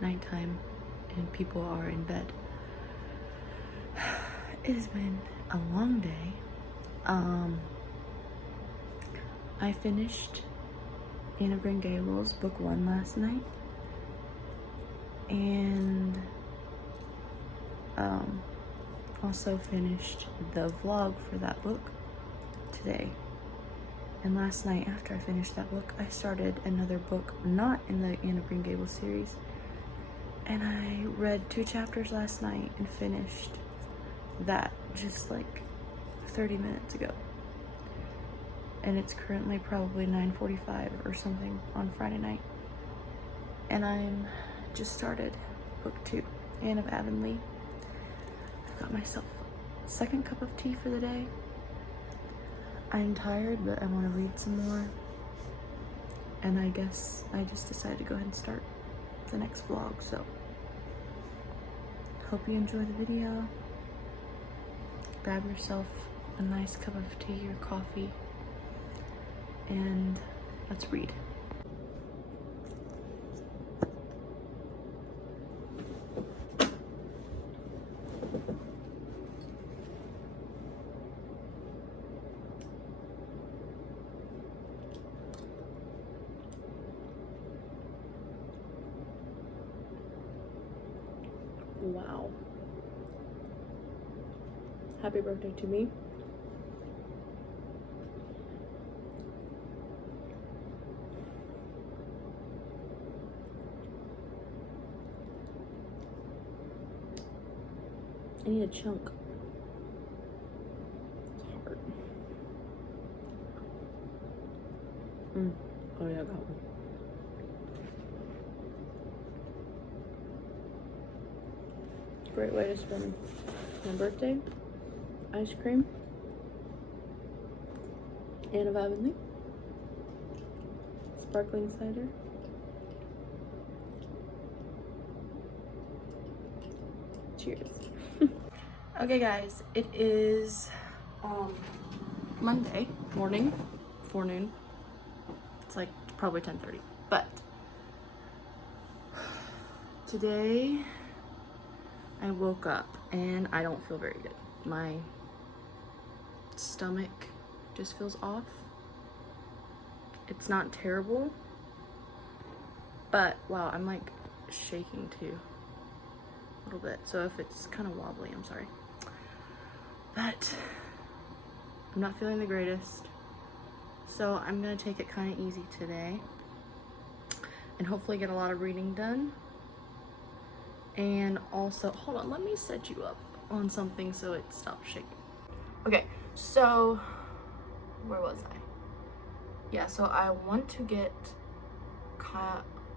nighttime and people are in bed. It has been a long day. I finished Anne of Green Gables book 1 last night, and also finished the vlog for that book today. And last night after I finished that book, I started another book not in the Anne of Green Gables series, and I read 2 chapters last night and finished that just like 30 minutes ago. And it's currently probably 9:45 or something on Friday night, and I'm just started book 2, Anne of Avonlea. I've got myself a second cup of tea for the day. I'm tired, but I want to read some more, and I guess I just decided to go ahead and start the next vlog. So hope you enjoy the video. Grab yourself a nice cup of tea or coffee, and let's read. Wow. Happy birthday to me. I need a chunk. It's hard. Oh yeah, I got one. Great way to spend my birthday. Ice cream. Anne of Avonlea. Sparkling cider. Cheers. Okay guys, it is Monday morning, forenoon. It's like probably 10:30, but today I woke up and I don't feel very good. My stomach just feels off. It's not terrible, but wow, I'm like shaking too a little bit. So if it's kind of wobbly, I'm sorry. But I'm not feeling the greatest. So I'm gonna take it kind of easy today and hopefully get a lot of reading done. And also, hold on, let me set you up on something so it stops shaking. Okay, so where was I? Yeah, so I want to get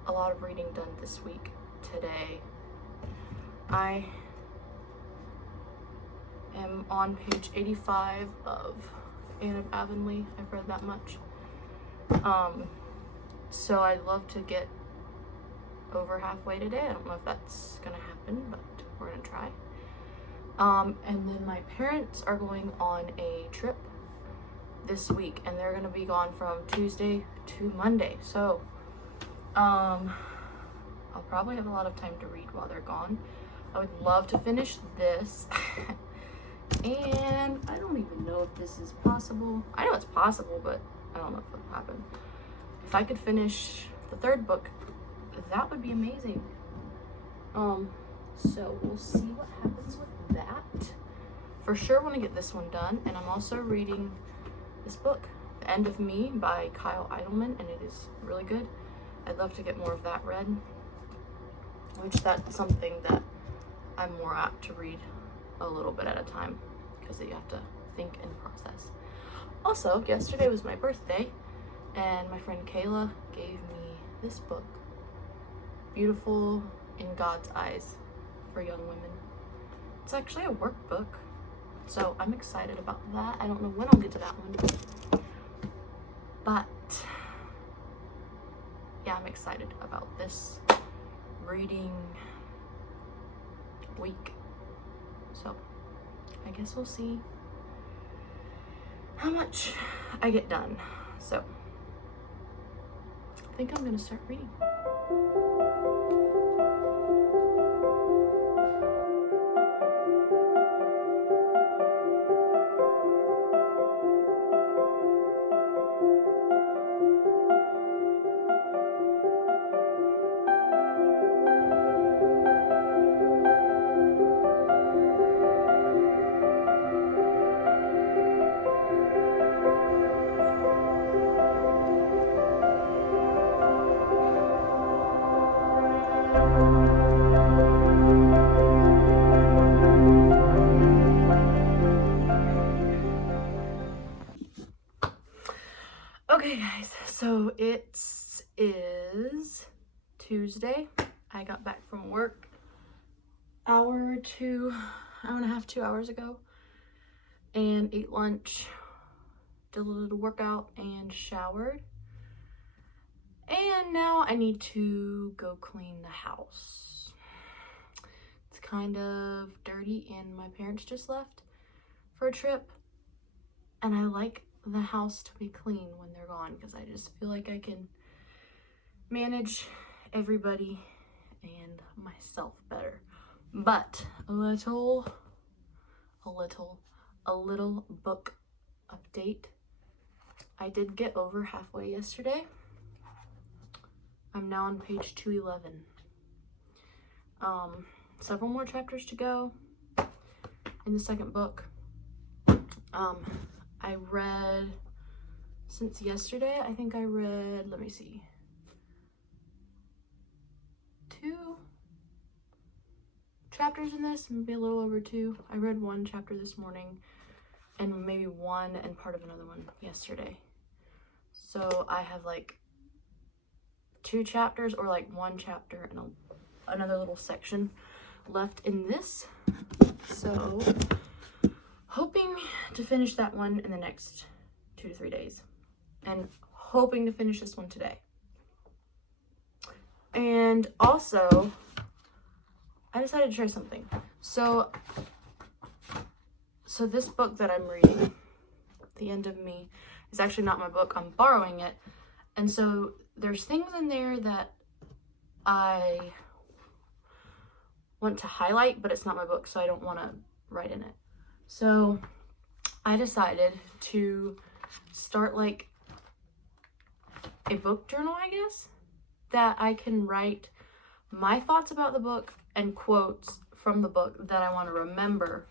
a lot of reading done this week today. I am on page 85 of Anne of Avonlea. I've read that much. So I'd love to get over halfway today. I don't know if that's gonna happen, but we're gonna try. And then my parents are going on a trip this week, and they're gonna be gone from Tuesday to Monday. So I'll probably have a lot of time to read while they're gone. I would love to finish this. And I don't even know if this is possible. I know it's possible, but I don't know if it'll happen. If I could finish the 3rd book, that would be amazing. So we'll see what happens with that. For sure want to get this one done, and I'm also reading this book, The End of Me by Kyle Idleman, and it is really good. I'd love to get more of that read, which that's something that I'm more apt to read a little bit at a time, because you have to think and process. Also, yesterday was my birthday, and my friend Kayla gave me this book, Beautiful in God's Eyes for Young Women. It's actually a workbook, so I'm excited about that. I don't know when I'll get to that one, but yeah, I'm excited about this reading week. So I guess we'll see how much I get done. So I think I'm gonna start reading. it is Tuesday. I got back from work hour and a half, 2 hours ago, and ate lunch, did a little workout, and showered. And now I need to go clean the house. It's kind of dirty, and my parents just left for a trip, and I like the house to be clean when they're gone because I just feel like I can manage everybody and myself better. But a little book update. I did get over halfway yesterday. I'm now on page 211. Several more chapters to go in the second book. I read, since yesterday, I think I read, let me see, 2 chapters in this, maybe a little over 2. I read 1 chapter this morning, and maybe 1 and part of another one yesterday. So I have like 2 chapters, or like 1 chapter and another little section left in this. So hoping to finish that one in the next 2 to 3 days, and hoping to finish this one today. And also, I decided to try something. So this book that I'm reading, The End of Me, is actually not my book. I'm borrowing it. And so there's things in there that I want to highlight, but it's not my book, so I don't want to write in it. So I decided to start like a book journal, I guess, that I can write my thoughts about the book and quotes from the book that I want to remember,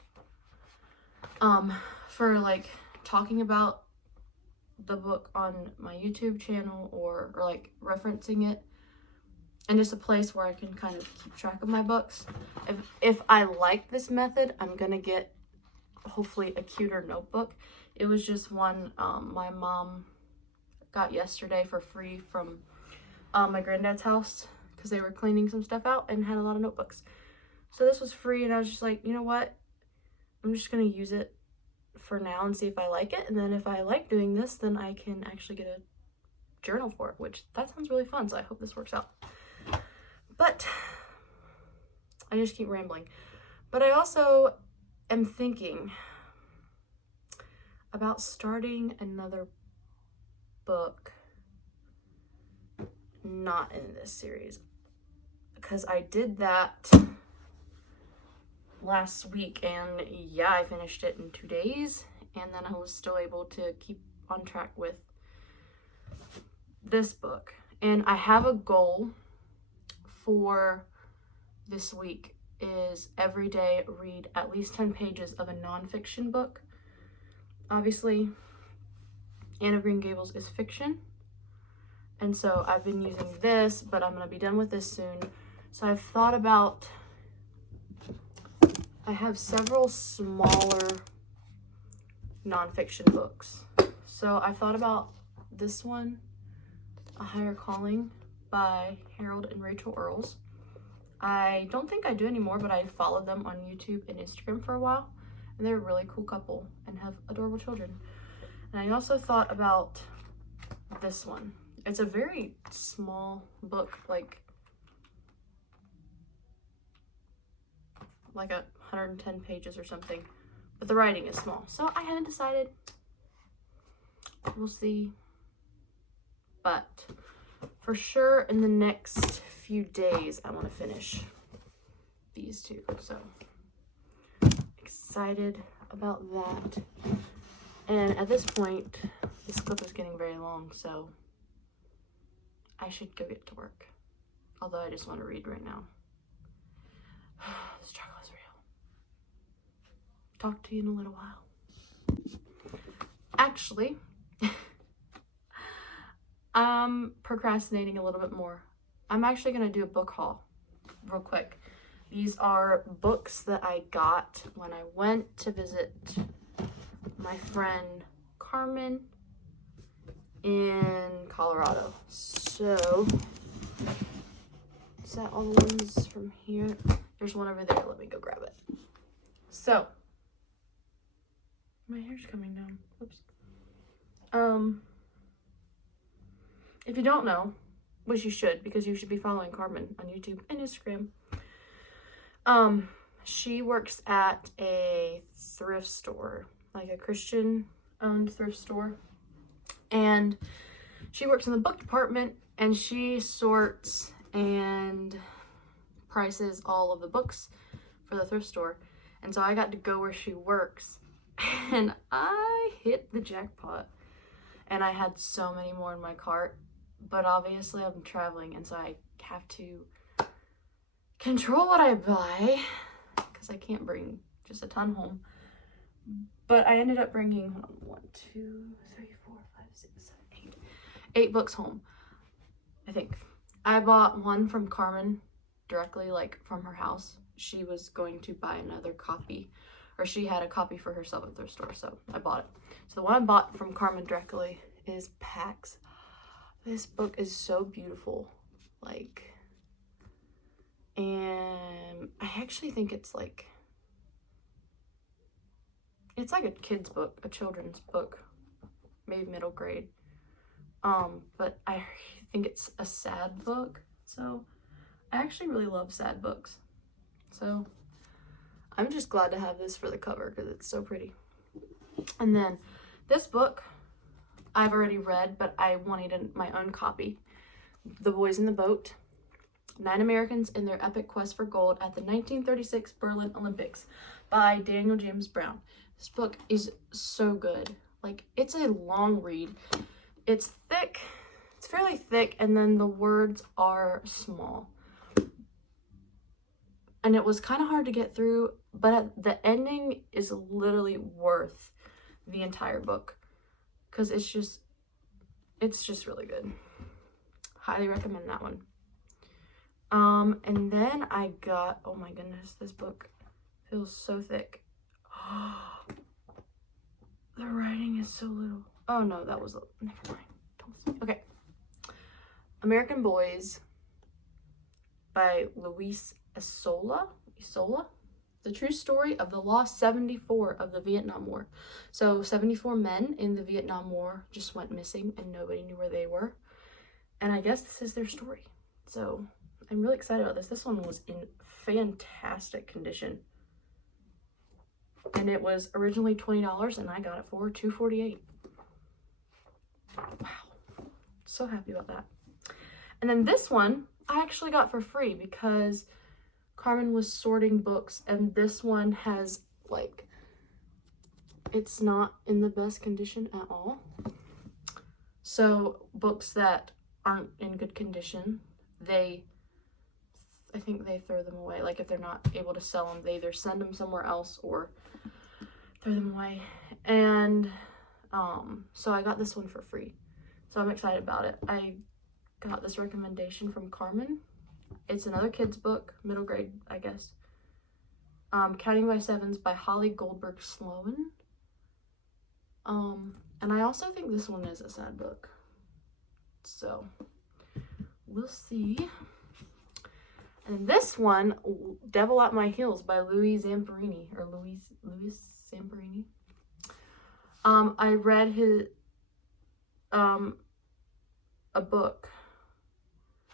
for like talking about the book on my YouTube channel, or like referencing it, and just a place where I can kind of keep track of my books. If I like this method, I'm gonna get hopefully a cuter notebook. It was just one my mom got yesterday for free from my granddad's house, because they were cleaning some stuff out and had a lot of notebooks. So this was free, and I was just like, you know what, I'm just gonna use it for now and see if I like it, and then if I like doing this, then I can actually get a journal for it, which that sounds really fun. So I hope this works out. But I just keep rambling. But I also am thinking about starting another book not in this series, because I did that last week, and yeah, I finished it in 2 days, and then I was still able to keep on track with this book. And I have a goal for this week, is every day read at least 10 pages of a nonfiction book. Obviously, Anne of Green Gables is fiction, and so I've been using this, but I'm going to be done with this soon. So I've thought about, I have several smaller nonfiction books. So I thought about this one, A Higher Calling by Harold and Rachel Earls. I don't think I do anymore, but I followed them on YouTube and Instagram for a while, and they're a really cool couple and have adorable children. And I also thought about this one. It's a very small book, like 110 pages or something, but the writing is small, so I haven't decided. We'll see. But for sure in the next few days I want to finish these 2, so excited about that. And at this point, this clip is getting very long, so I should go get to work, although I just want to read right now. The struggle is real. Talk to you in a little while. Actually, I'm procrastinating a little bit more. I'm actually going to do a book haul real quick. These are books that I got when I went to visit my friend Carmen in Colorado. So, is that all the ones from here? There's one over there. Let me go grab it. So, my hair's coming down. Oops. If you don't know, which you should, because you should be following Carmen on YouTube and Instagram. She works at a thrift store, like a Christian-owned thrift store. And she works in the book department, and she sorts and prices all of the books for the thrift store. And so I got to go where she works, and I hit the jackpot. And I had so many more in my cart, but obviously I'm traveling, and so I have to control what I buy, because I can't bring just a ton home. But I ended up bringing 8 books home, I think. I bought one from Carmen directly, like from her house. She was going to buy another copy, or she had a copy for herself at their store, so I bought it. So the one I bought from Carmen directly is Pax. This book is so beautiful, like, and I actually think it's like a kid's book, a children's book, maybe middle grade. But I think it's a sad book, so I actually really love sad books. So I'm just glad to have this for the cover because it's so pretty. And then this book I've already read, but I wanted my own copy. The Boys in the Boat, 9 Americans in Their Epic Quest for Gold at the 1936 Berlin Olympics by Daniel James Brown. This book is so good. Like, it's a long read. It's thick. It's fairly thick, and then the words are small. And it was kind of hard to get through, but the ending is literally worth the entire book, because it's just really good. Highly recommend that one. And then I got, oh my goodness, this book feels so thick. The writing is so little. Oh no, that was, never mind. Okay. American Boys by Luis Assola. The true story of the lost 74 of the Vietnam War. So 74 men in the Vietnam War just went missing and nobody knew where they were. And I guess this is their story. So I'm really excited about this. This one was in fantastic condition. And it was originally $20 and I got it for $2.48. Wow. So happy about that. And then this one I actually got for free because Carmen was sorting books, and this one has, like, it's not in the best condition at all. So books that aren't in good condition, I think they throw them away. Like, if they're not able to sell them, they either send them somewhere else or throw them away. And so I got this one for free. So I'm excited about it. I got this recommendation from Carmen. It's another kid's book, middle grade, I guess. Counting by Sevens by Holly Goldberg Sloan. And I also think this one is a sad book. So we'll see. And this one, Devil at My Heels by Louis Zamperini. I read his a book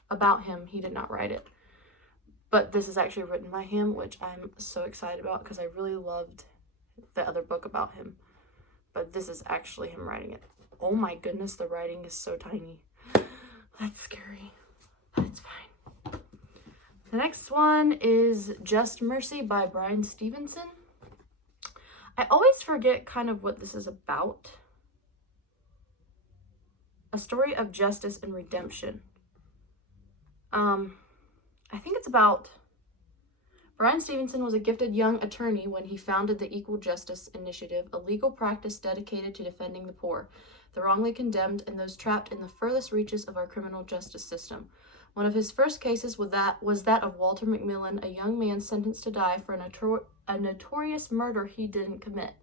about him. He did not write it, but this is actually written by him, which I'm so excited about because I really loved the other book about him, but this is actually him writing it. Oh my goodness, the writing is so tiny. That's scary, but it's fine. The next one is Just Mercy by Brian Stevenson. I always forget kind of what this is about. A story of justice and redemption. I think it's about Brian Stevenson was a gifted young attorney when he founded the Equal Justice Initiative, a legal practice dedicated to defending the poor, the wrongly condemned, and those trapped in the furthest reaches of our criminal justice system. One of his first cases was that of Walter McMillan, a young man sentenced to die for a notorious murder he didn't commit.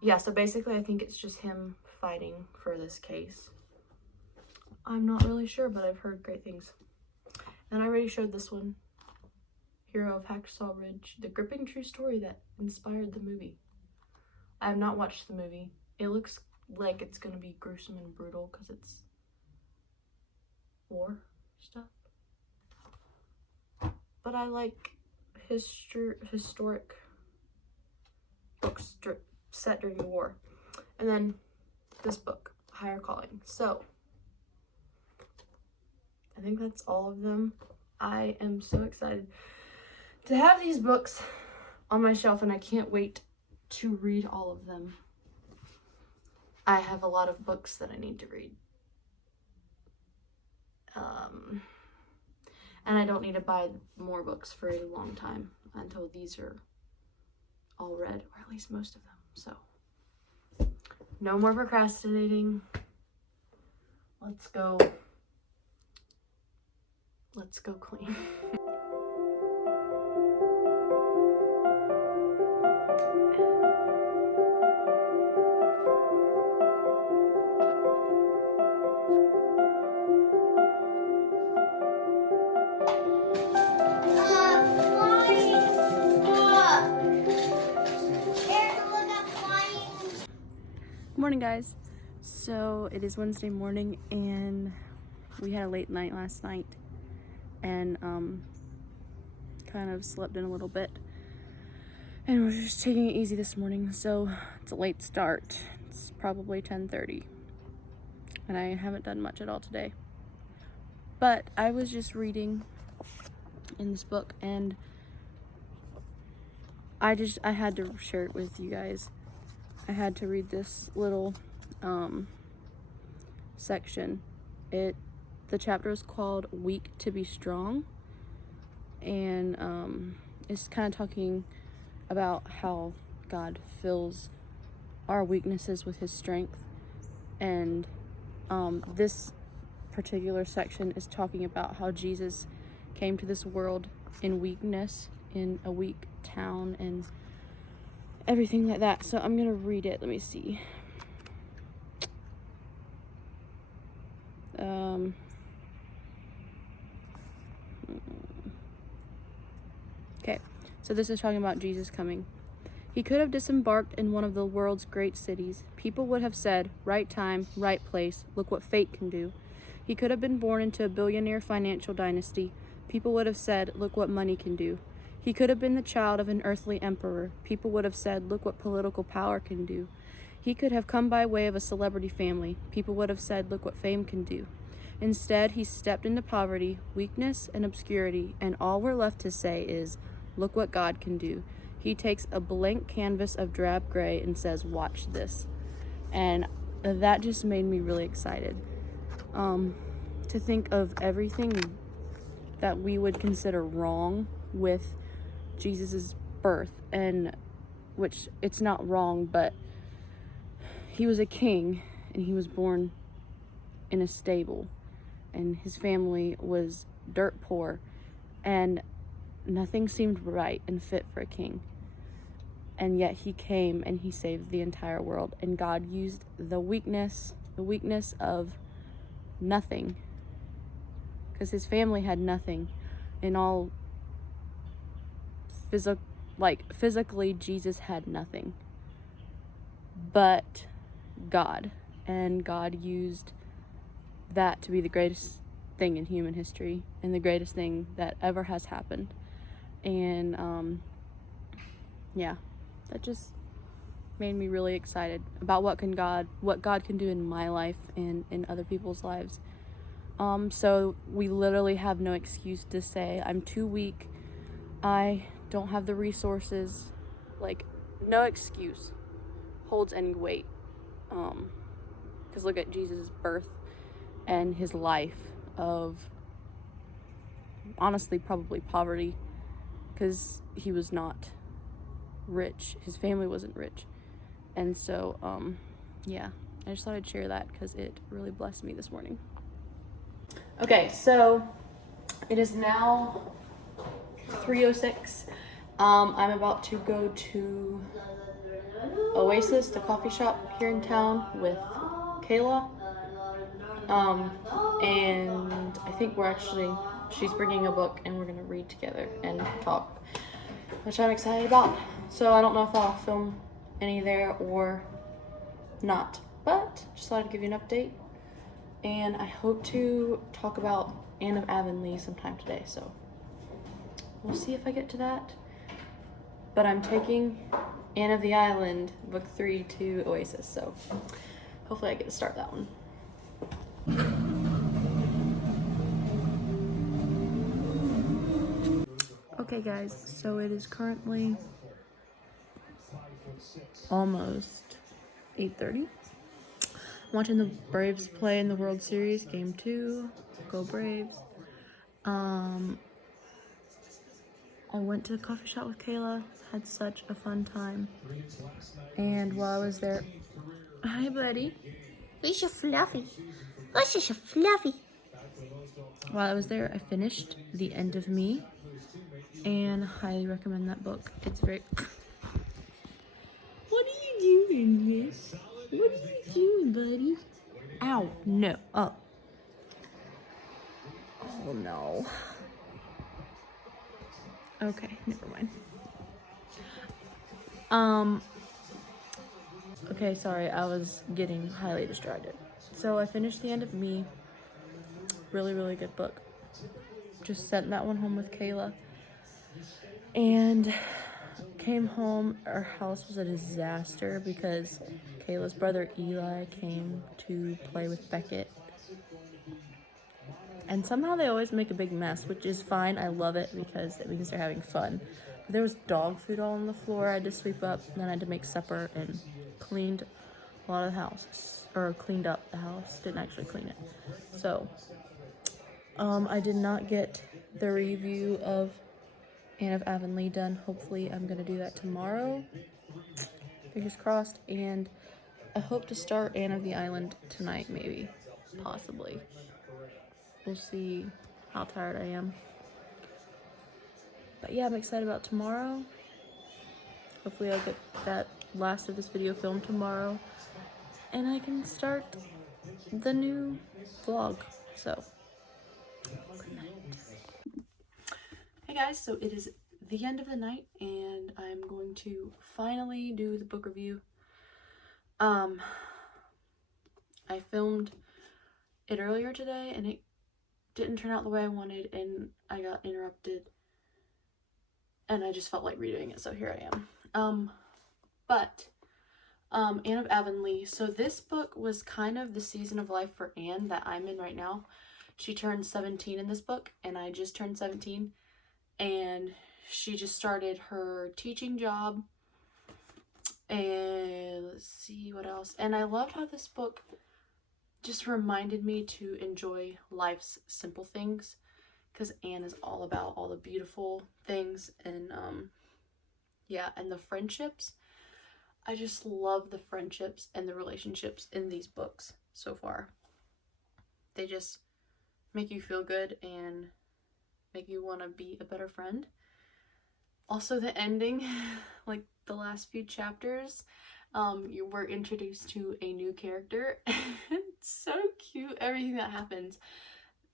Yeah, so basically I think it's just him fighting for this case. I'm not really sure, but I've heard great things. And I already showed this one, Hero of Hacksaw Ridge, the gripping true story that inspired the movie. I have not watched the movie. It looks like it's going to be gruesome and brutal because it's war stuff. But I like historic books set during the war. And then this book, Higher Calling. So I think that's all of them. I am so excited to have these books on my shelf, and I can't wait to read all of them. I have a lot of books that I need to read. And I don't need to buy more books for a long time until these are all read, or at least most of them. So, no more procrastinating. Let's go clean. Morning, guys. So it is Wednesday morning, and we had a late night last night, and kind of slept in a little bit, and we're just taking it easy this morning. So it's a late start. It's probably 10:30, and I haven't done much at all today. But I was just reading in this book, and I had to share it with you guys. I had to read this little section. The chapter is called Weak to be Strong, and it's kind of talking about how God fills our weaknesses with his strength. And this particular section is talking about how Jesus came to this world in weakness, in a weak town, and everything like that. So I'm gonna read it. Let me see. Okay, so this is talking about Jesus coming. He could have disembarked in one of the world's great cities. People would have said, right time, right place, look what fate can do. He could have been born into a billionaire financial dynasty. People would have said, look what money can do. He could have been the child of an earthly emperor. People would have said, look what political power can do. He could have come by way of a celebrity family. People would have said, look what fame can do. Instead, he stepped into poverty, weakness, and obscurity, and all we're left to say is, look what God can do. He takes a blank canvas of drab gray and says, watch this. And that just made me really excited. To think of everything that we would consider wrong with Jesus's birth, and which it's not wrong, but he was a king, and he was born in a stable, and his family was dirt poor, and nothing seemed right and fit for a king. And yet he came and he saved the entire world, and God used the weakness of nothing, because his family had nothing. In all physically, Jesus had nothing but God, and God used that to be the greatest thing in human history and the greatest thing that ever has happened. And yeah, that just made me really excited about what God can do in my life and in other people's lives. So we literally have no excuse to say I'm too weak, I don't have the resources. Like, no excuse holds any weight. Because look at Jesus' birth and his life of, honestly, probably poverty, because he was not rich. His family wasn't rich. And so, yeah, I just thought I'd share that because it really blessed me this morning. Okay, so it is now 3:06. I'm about to go to Oasis, the coffee shop here in town, with Kayla. And I think she's bringing a book and we're gonna read together and talk, which I'm excited about. So I don't know if I'll film any there or not, but just thought I'd give you an update. And I hope to talk about Anne of Avonlea sometime today, so we'll see if I get to that. But I'm taking Anne of the Island, book 3 to Oasis, so hopefully I get to start that one. Okay guys, so it is currently almost 8:30. I'm watching the Braves play in the World Series, Game 2. Go Braves. I went to the coffee shop with Kayla, had such a fun time. And while I was there, hi buddy. You're so fluffy. Oh, she's so fluffy. While I was there, I finished The End of Me and highly recommend that book. It's very... What are you doing, miss? What are you doing, buddy? Ow, no. Oh. Oh no. Okay, never mind. Okay, sorry, I was getting highly distracted. So I finished The End of Me. Really, really good book. Just sent that one home with Kayla. And came home. Our house was a disaster because Kayla's brother Eli came to play with Beckett. And somehow they always make a big mess, which is fine. I love it because it means they're having fun. But there was dog food all on the floor. I had to sweep up, and then I had to make supper and cleaned a lot of the house. Or cleaned up the house. Didn't actually clean it. So, I did not get the review of Anne of Avonlea done. Hopefully I'm going to do that tomorrow. Fingers crossed. And I hope to start Anne of the Island tonight, maybe. Possibly. We'll see how tired I am. But yeah, I'm excited about tomorrow. Hopefully I'll get that last of this video filmed tomorrow. And I can start the new vlog. So, good night. Hey guys, so it is the end of the night and I'm going to finally do the book review. I filmed it earlier today and it didn't turn out the way I wanted and I got interrupted and I just felt like redoing it, so here I am. Anne of Avonlea. So this book was kind of the season of life for Anne that I'm in right now. She turned 17 in this book and I just turned 17 and she just started her teaching job. And let's see what else. And I loved how this book just reminded me to enjoy life's simple things, because Anne is all about all the beautiful things and yeah, and the friendships. I just love the friendships and the relationships in these books so far. They just make you feel good and make you want to be a better friend. Also the ending, like the last few chapters, you were introduced to a new character. It's so cute, everything that happens.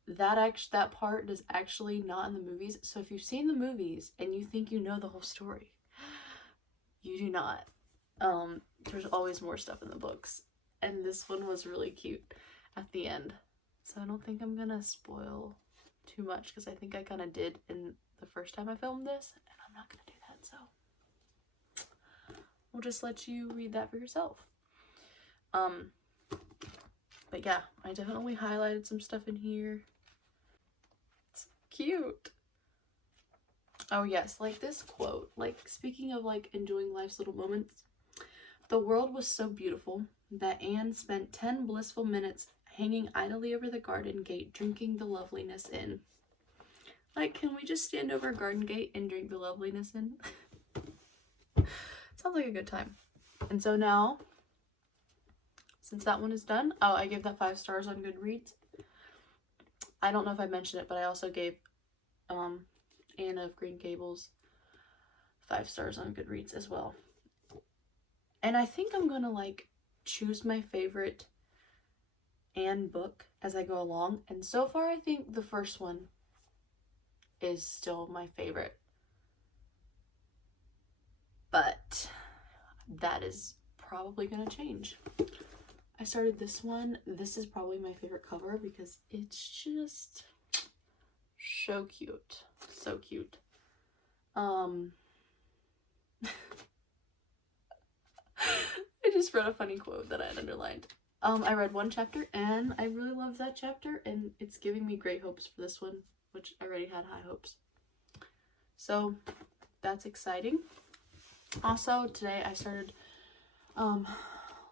That part is actually not in the movies. So if you've seen the movies and you think you know the whole story, you do not. There's always more stuff in the books. And this one was really cute at the end. So I don't think I'm gonna spoil too much because I think I kind of did in the first time I filmed this. And I'm not gonna do that, so we'll just let you read that for yourself. But yeah, I definitely highlighted some stuff in here. It's cute. Oh yes, like this quote, like speaking of like enjoying life's little moments, the world was so beautiful that Anne spent 10 blissful minutes hanging idly over the garden gate, drinking the loveliness in. Like, can we just stand over a garden gate and drink the loveliness in? Sounds like a good time. And so now, since that one is done, oh, I gave that 5 stars on Goodreads. I don't know if I mentioned it, but I also gave Anne of Green Gables 5 stars on Goodreads as well. And I think I'm gonna like choose my favorite and book as I go along. And so far, I think the first one is still my favorite. But that is probably going to change. I started this one. This is probably my favorite cover because it's just so cute. So cute. I just read a funny quote that I had underlined. I read one chapter and I really loved that chapter, and it's giving me great hopes for this one, which I already had high hopes. So that's exciting. Also, today I started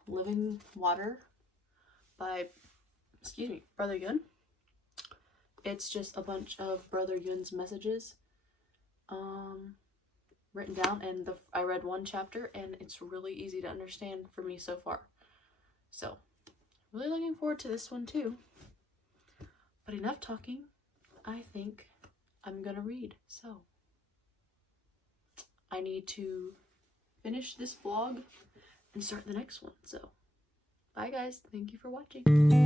Living Water by, Brother Yun. It's just a bunch of Brother Yun's messages written down, and I read one chapter and it's really easy to understand for me so far. So, really looking forward to this one too. But enough talking. I think I'm gonna read. So, I need to finish this vlog and start the next one. So, bye guys. Thank you for watching.